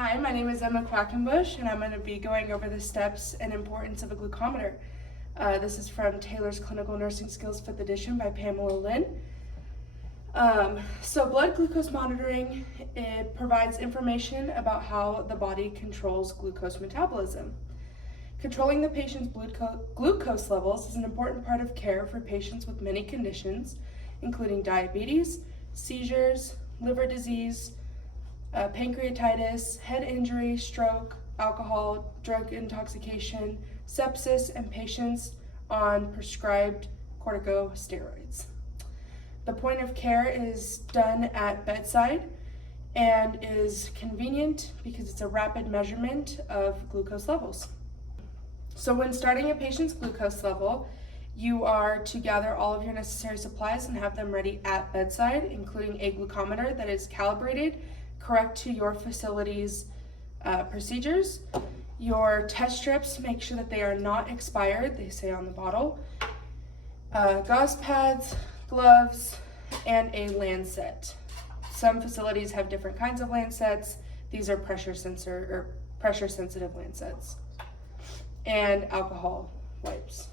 Hi, my name is Emma Quackenbush, and I'm going to be going over the steps and importance of a glucometer. This is from Taylor's Clinical Nursing Skills 5th edition by Pamela Lynn. So blood glucose monitoring, it provides information about how the body controls glucose metabolism. Controlling the patient's glucose levels is an important part of care for patients with many conditions, including diabetes, seizures, liver disease, pancreatitis, head injury, stroke, alcohol, drug intoxication, sepsis, and patients on prescribed corticosteroids. The point of care is done at bedside and is convenient because it's a rapid measurement of glucose levels. So when starting a patient's glucose level, you are to gather all of your necessary supplies and have them ready at bedside, including a glucometer that is calibrated correct to your facility's procedures. Your test strips, make sure that they are not expired, they say on the bottle. Gauze pads, gloves, and a lancet. Some facilities have different kinds of lancets. These are pressure sensitive lancets. And alcohol wipes.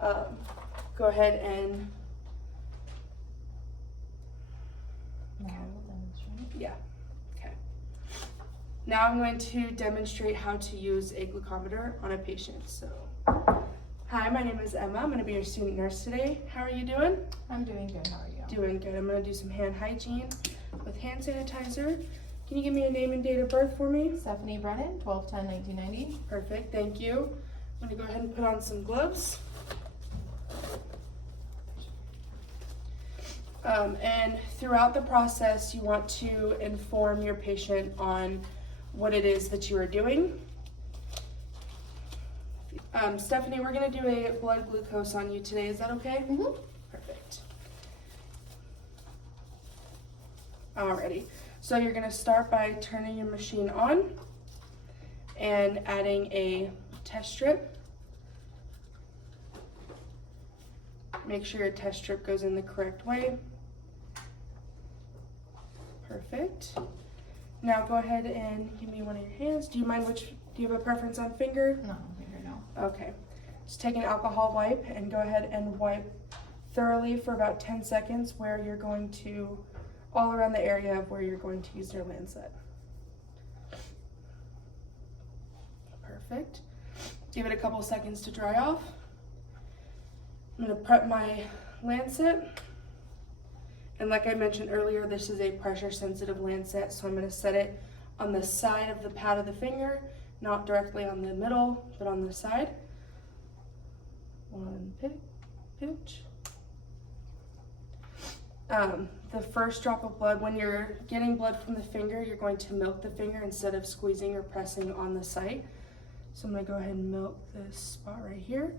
Go ahead and yeah, okay. Now I'm going to demonstrate how to use a glucometer on a patient. So, hi, my name is Emma. I'm going to be your student nurse today. How are you doing? I'm doing good. How are you? Doing good. I'm going to do some hand hygiene with hand sanitizer. Can you give me your name and date of birth for me? Stephanie Brennan, 12/10/1990. Perfect, thank you. I'm going to go ahead and put on some gloves. And throughout the process, you want to inform your patient on what it is that you are doing. Stephanie, we're going to do a blood glucose on you today. Is that okay? Mm-hmm. Perfect. Alrighty. So you're going to start by turning your machine on and adding a test strip. Make sure your test strip goes in the correct way. Perfect. Now go ahead and give me one of your hands. Do you have a preference on finger? No, finger no. Okay. Just take an alcohol wipe and go ahead and wipe thoroughly for about 10 seconds where you're going to, all around the area of where you're going to use your lancet. Perfect. Give it a couple seconds to dry off. I'm going to prep my lancet. And like I mentioned earlier, this is a pressure sensitive lancet, so I'm going to set it on the side of the pad of the finger, not directly on the middle, but on the side. One pinch. The first drop of blood, when you're getting blood from the finger, you're going to milk the finger instead of squeezing or pressing on the site. So I'm going to go ahead and milk this spot right here.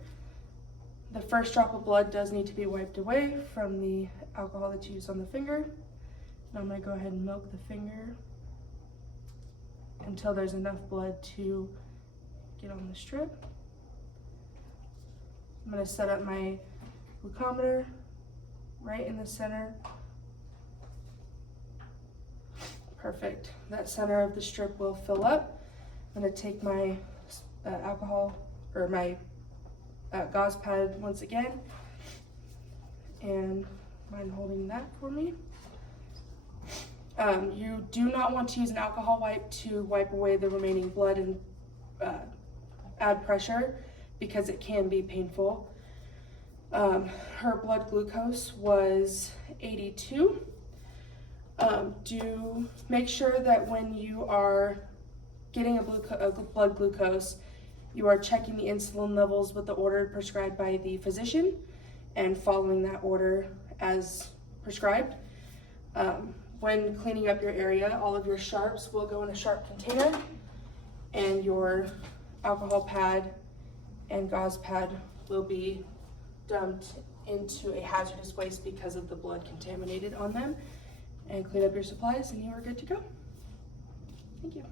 The first drop of blood does need to be wiped away from the alcohol that you used on the finger. Now I'm going to go ahead and milk the finger until there's enough blood to get on the strip. I'm going to set up my glucometer right in the center. Perfect. That center of the strip will fill up. I'm going to take my alcohol or my gauze pad once again, and mind holding that for me. You do not want to use an alcohol wipe to wipe away the remaining blood and add pressure because it can be painful. Her blood glucose was 82. Do make sure that when you are getting a blood glucose, you are checking the insulin levels with the order prescribed by the physician and following that order as prescribed. When cleaning up your area, all of your sharps will go in a sharp container, and your alcohol pad and gauze pad will be dumped into a hazardous waste because of the blood contaminated on them. And clean up your supplies and you are good to go. Thank you.